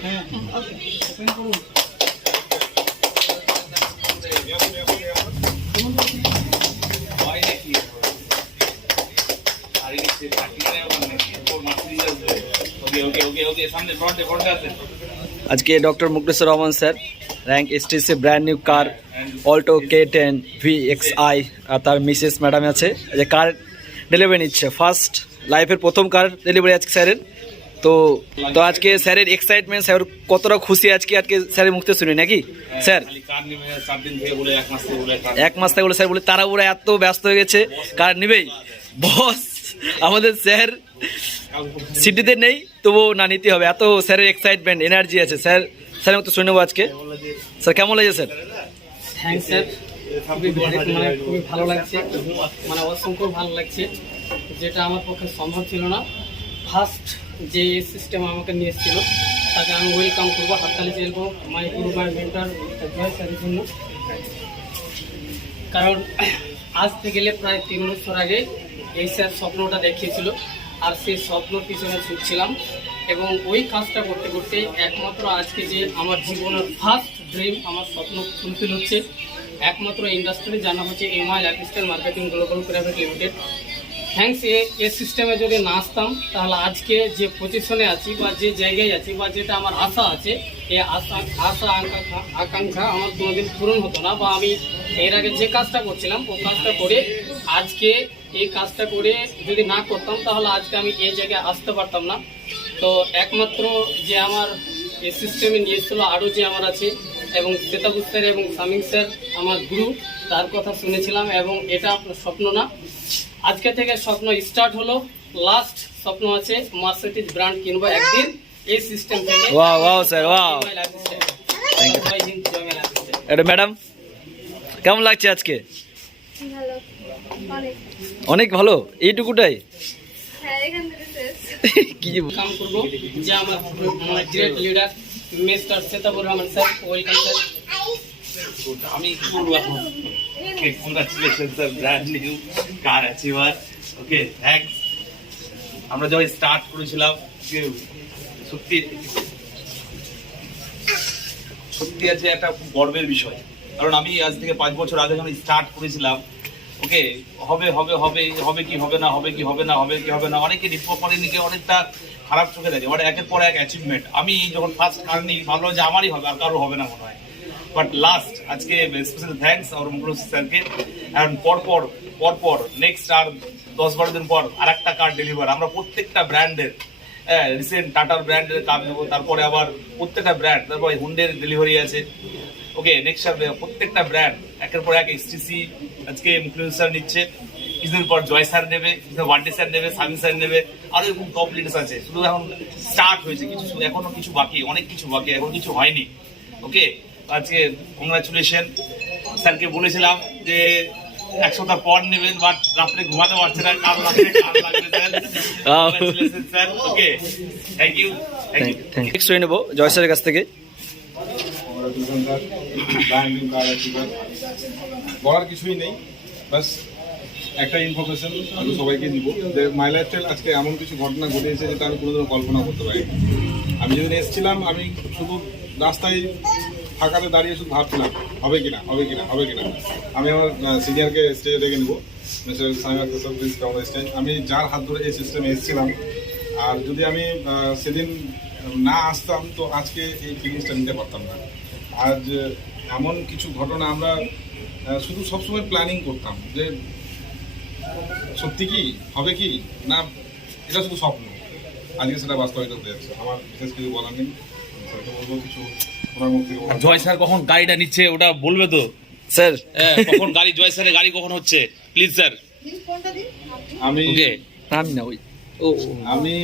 आज के doctor Mukhlesur Rahman sir rank STC brand new car Alto K10 VXI तार Mrs madam আছে যে কার ডেলিভারি নিচ্ছে ফার্স্ট লাইফের প্রথম কার ডেলিভারি আজকে স্যারের তো তো আজকে স্যারের এক্সাইটমেন্ট স্যার কতটা খুশি আজকে স্যারের মুখতে শুনি নাকি স্যার এক মাস থেকে বলে স্যার বলে তারা ওরা এত ব্যস্ত হয়ে গেছে কার নিবেই বস আমাদের স্যার সিটিতে নেই তবু না নিতে হবে এত স্যারের এক্সাইটমেন্ট এনার্জি আছে স্যার স্যার মতো শুনে নেবো আজকে স্যার কেমন লাগছে স্যার থ্যাংকস স্যার খুবই ভালো লাগছে মানে অসংখ্য ভালো লাগছে যেটা আমার পক্ষে সম্ভব ছিল না ফার্স্ট যে সিস্টেম আমাকে নিয়ে এসেছিল তাকে আমি ওয়েলকাম করবো হাততালি চাইবো মাই গুরু মাই মেন্টর জয় স্যারের জন্য কারণ আজ থেকে গেলে প্রায় 3 বছর আগে এই স্যার স্বপ্নটা দেখিয়েছিল আর সেই স্বপ্নর পিছনে ছুটছিলাম এবং ওই কাজটা করতে করতে একমাত্র আজকে যে আমার জীবনের ফার্স্ট ড্রিম আমার স্বপ্ন ফুলফিল হচ্ছে একমাত্র ইন্ডাস্ট্রি জানা হচ্ছে MR lifestyle marketing global private limited thanks a সিস্টেমে যদি না আসতাম তাহলে আজকে যে পজিশনে আছি বা যে জায়গায় আছি বা যেটা আমার আশা আছে এই আশা আকাঙ্ক্ষা আমার কোনোদিন পূরণ হতো না বা আমি এর আগে যে কাজটা করছিলাম ও কাজটা করে আজকে এই কাজটা করে যদি না করতাম তাহলে আজকে আমি এই জায়গায় আসতে পারতাম না তো একমাত্র যে আমার এই সিস্টেমে নিয়ে এসেছিলো আরও যে আমার আছে এবং শ্বেতাবু স্যার এবং শামীম স্যার আমার গুরু তার কথা শুনেছিলাম এবং এটা আপনার স্বপ্ন না আজকে থেকে স্বপ্ন স্টার্ট হলো লাস্ট স্বপ্ন আছে মার্সিডিজ ব্র্যান্ড কিনবো একদিন এই সিস্টেম থেকে wow wow sir wow thank you এটা ম্যাডাম কেমন লাগছে আজকে ভালো অনেক ভালো এইটুকুটাই হ্যাঁ এখান থেকে শেষ কি কাম করব যে আমার গ্রেট লিডার মিস্টার শ্বেতাবু রহমান স্যার ওয়েলকাম স্যার আমি কি বলবো এখন congratulation sir brand new car achiever okay thanks আমরা যখন স্টার্ট করেছিলাম সত্যি সত্যি আছে একটা খুব গর্বের বিষয় কারণ আমি আজ থেকে 5 বছর আগে যখন স্টার্ট করেছিলাম ওকে হবে হবে হবে হবে কি হবে না হবে কি হবে না হবে কি হবে না অনেকে রিপোর্ট করেনি অনেকটা খারাপ চোখে দেখে মানে একের পর এক অ্যাচিভমেন্ট আমি যখন ফার্স্ট কার নিই ভাবলাম যে আমারই হবে আর কারো হবে না মনে হয় বাট লাস্ট আজকে স্পেশাল থ্যাঙ্কস আর মুখলেসুর স্যারকে এখন পরপর নেক্সট আর 10-12 দিন পর আর একটা কার ডেলিভার আমরা প্রত্যেকটা ব্র্যান্ডের রিসেন্ট টাটার ব্র্যান্ডের কার দেবো তারপরে আবার প্রত্যেকটা ব্র্যান্ড তারপরে হুন্ডের ডেলিভারি আছে ওকে নেক্সট প্রত্যেকটা ব্র্যান্ড একের পর এক এসটিসি আজকে মুখলেসুর স্যার নিচ্ছে কিছুদিন পর জয় স্যার নেবে ওয়ান্ডে স্যার নেবে শামীম স্যার নেবে আরো এরকম টপ লিডার্স আছে শুধু এখন স্টার্ট হয়েছে কিছু এখনো কিছু বাকি অনেক কিছু বাকি এখন কিছু হয়নি ওকে আজকে কংগ্রাচুলেশন স্যারকে বলেছিলাম যে 1 সপ্তাহ পর নেবেন বাট রাত্রে ঘুমাতে পারছে না কাল রাত্রে কাল লাগবে sir okay thank you next হয়ে নেবো জয় স্যারের কাছ থেকে বলার কিছুই নেই বাস একটা ইনফরমেশন আমি সবাইকে দিব যে মাই লাইফস্টাইল আজকে এমন কিছু ঘটনা ঘটেছে যেটা আমি কোনোদিনও কল্পনা করতে পারি আমি যেদিন এসেছিলাম আমি শুধু রাস্তায় ফাঁকাতে দাঁড়িয়ে শুধু ভাবছিলাম হবে কিনা হবে কিনা হবে কিনা আমি আমার সিনিয়রকে স্টেজে ডেকে নেবো mister Shamim Akhlesur please come on stage আমি যার হাত ধরে এই সিস্টেমে এসেছিলাম আর যদি আমি সেদিন না আসতাম তো আজকে এই ফিলিংসটা নিতে পারতাম না আজ এমন কিছু ঘটনা আমরা শুধু সবসময় প্ল্যানিং করতাম যে সত্যি কি হবে কি না এটা শুধু স্বপ্ন আজকে সেটা বাস্তবায়িত হয়ে যাচ্ছে আমার বিশেষ কিছু বলার নেই বলবো কিছু জয় স্যার কখন গাড়িটা নিচ্ছে ওটা বলবে তো স্যার কখন গাড়ি জয় স্যারের গাড়ি কখন হচ্ছে প্লিজ স্যার আমি আমি না ওই ও আমি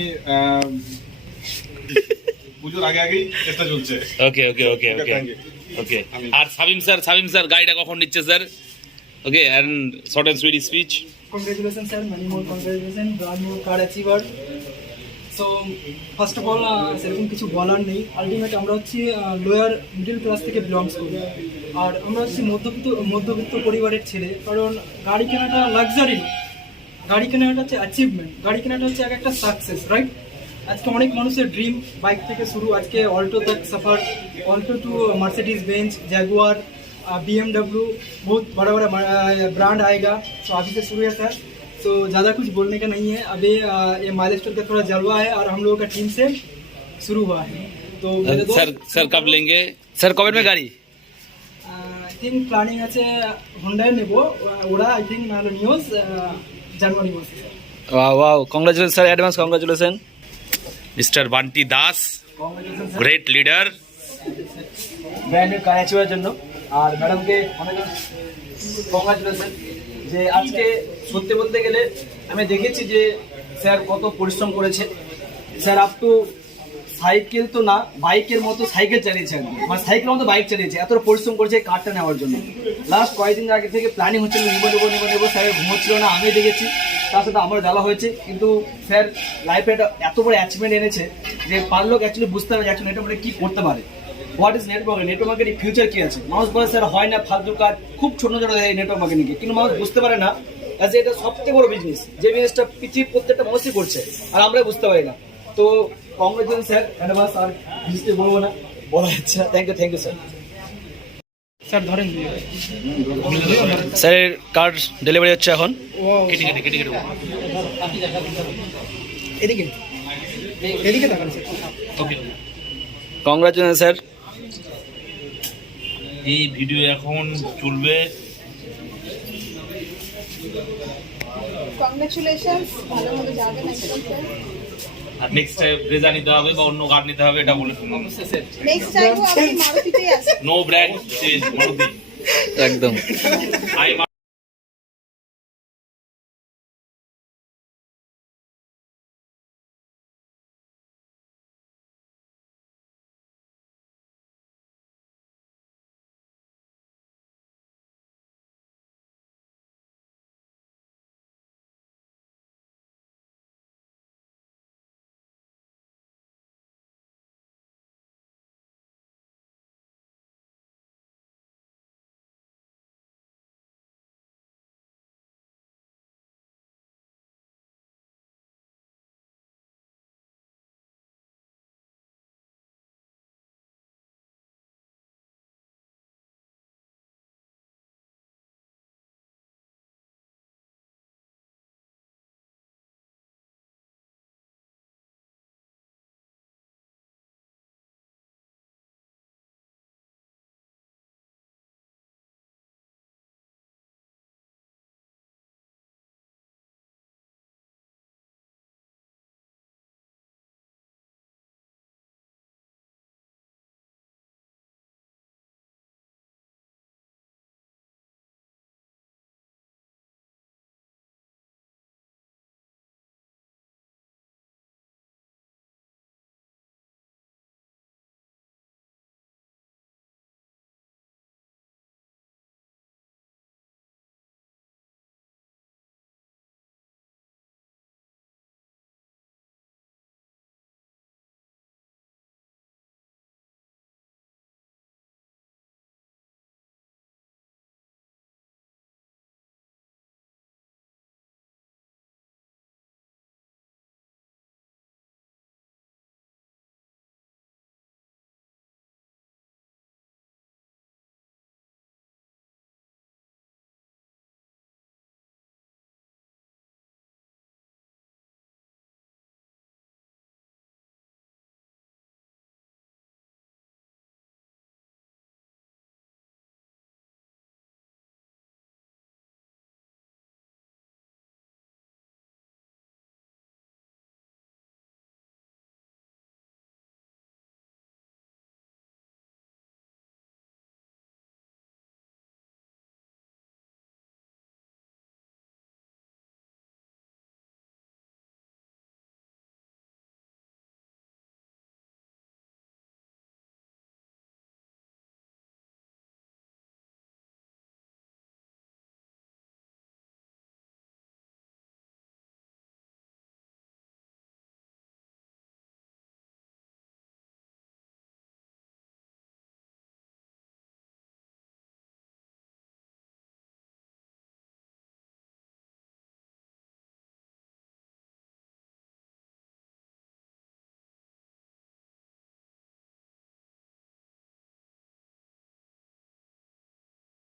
পুজোর আগে আগেই চেষ্টা চলছে ওকে ওকে ওকে ওকে ওকে আর শামীম স্যার গাড়িটা কখন নিচ্ছে sir okay and short and sweet speech congratulation sir many more congratulation brand new car achiever so first of all সেরকম কিছু বলার নেই আলটিমেট আমরা হচ্ছে লোয়ার মিডল ক্লাস থেকে বিলংস করি আর আমরা হচ্ছে মধ্যবিত্ত পরিবারের ছেলে কারণ গাড়ি কেনাটা লাক্সারি গাড়ি কেনাটা হচ্ছে অ্যাচিভমেন্ট গাড়ি কেনাটা হচ্ছে একটা সাকসেস রাইট আজকে অনেক মানুষের ড্রিম বাইক থেকে শুরু, আজকে অল্টো तक सफर, Alto to Mercedes Benz, Jaguar, BMW, बहुत बड़ा बड़ा ब्रांड आएगा। तो अभी से शुरू है सर, तो ज़्यादा कुछ बोलने का नहीं है। अभी ये माइलस्टोन का थोड़ा जलवा है और हम लोगों का टीम से शुरू हुआ है। तो मेरे दोस्त सर कब लेंगे? স্যার কবে নেবে গাড়ি? আই থিঙ্ক প্ল্যানিং আছে হোন্ডায় নেব, ওরা আই থিঙ্ক নাহলে নিউজ জানুয়ারি মাসে sir. Wow wow, congratulation sir, advance congratulation. Mister Bunty Das, great leader. Brand new car অ্যাচিভারের জন্য আর ম্যাডামকে অনেক কংগ্রাচুলেশন। যে আজকে সত্যি বলতে গেলে আমি দেখেছি যে স্যার কত পরিশ্রম করেছে। স্যার আপ টু সাইকেল তো না, বাইকের মতো সাইকেল চালিয়েছে একদম, মানে সাইকেলের মতো বাইক চালিয়েছে, এত পরিশ্রম করেছে কারটা নেওয়ার জন্য। লাস্ট কয়েকদিন আগে থেকে প্ল্যানিং হচ্ছিল নেবো, স্যার ঘুমোচ্ছিল না, আমি দেখেছি, তার সাথে আমারও জ্বালা হয়েছে। কিন্তু স্যার লাইফে এত বড় অ্যাচিভমেন্ট এনেছে যে পারলোক অ্যাকচুয়ালি বুঝতে পারে অ্যাকচুয়ালি নেটওয়ার্কে কি করতে পারে, হোয়াট ইজ নেটওয়ার্ক, নেটওয়ার্কের ফিউচার কি আছে। মানুষ বলে স্যার হয় না, ফালতু কাজ, খুব ছোট ছোট দেয় নেটওয়ার্ক মার্কেটিংকে, কিন্তু মানুষ বুঝতে পারে না যে এটা সবথেকে বড় বিজনেস, যে বিজনেসটা পৃথিবীর প্রত্যেকটা মানুষই করছে আর আমরা বুঝতে পারি না। তো কংগ্রেচুলেশন স্যার, অ্যাডভান্স আর বিজনেসে বলবো না, বলা যাচ্ছে। Thank you sir. স্যার ধরেন স্যারের কার্ড ডেলিভারি হচ্ছে এখন। কেটে এদিকে এদিকে দেখান স্যার। ওকে, কংগ্রাচুলেশন স্যার। এই ভিডিও এখন চলবে। কংগ্রাচুলেশনস, ভালোভাবে যাবেন একদম স্যার। আর নেক্সট টাইম রেজা নিতে হবে বা অন্য গার্ড নিতে হবে, এটা বলে শুনুন। নেক্সট টাইমও আপনি মারুতিতেই আসবেন। নো ব্র্যান্ড চেঞ্জ, মারুতি একদম। আই